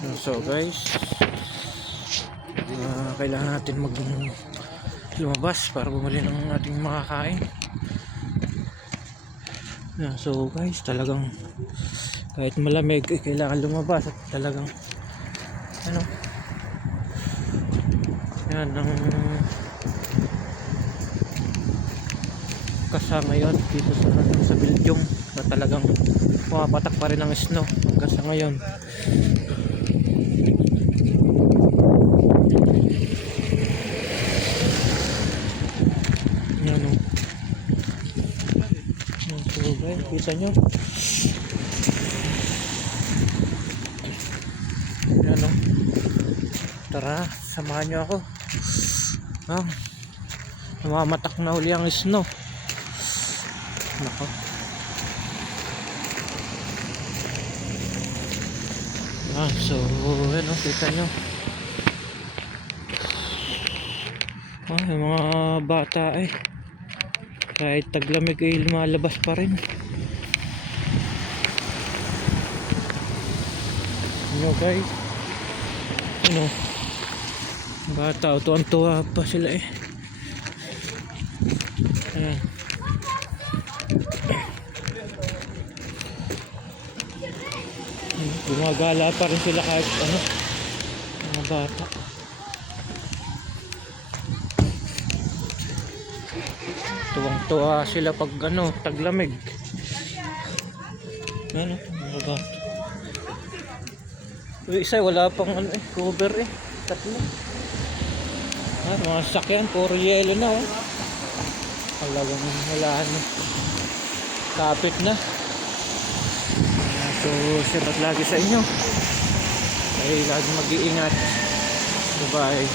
So guys, kailangan natin lumabas para bumili ng ating makakain. So guys, talagang kahit malamig kailangan lumabas at talagang yan ang kasa ngayon dito sa Belgium, na talagang pumapatak pa rin ang snow hanggang sa ngayon. Yan o. So guys, kita nyo. Yan o. Tara, samahan nyo ako. Namamatak na uli ang snow. Nako. So yan o, kita nyo. Yung mga bata kahit taglamig ay lumalabas pa rin. Guys, bata, tuwan-tuwa pa sila Ayan. Gumagala pa rin sila kahit mga bata. Tuwang-tuwa sila pag taglamig. Mga bata. Isa wala pang cover tatlo. Mga sakyan puro yelo na talagang wala kapit na. So share lagi sa inyo, lagi mag-iingat. Bye bye.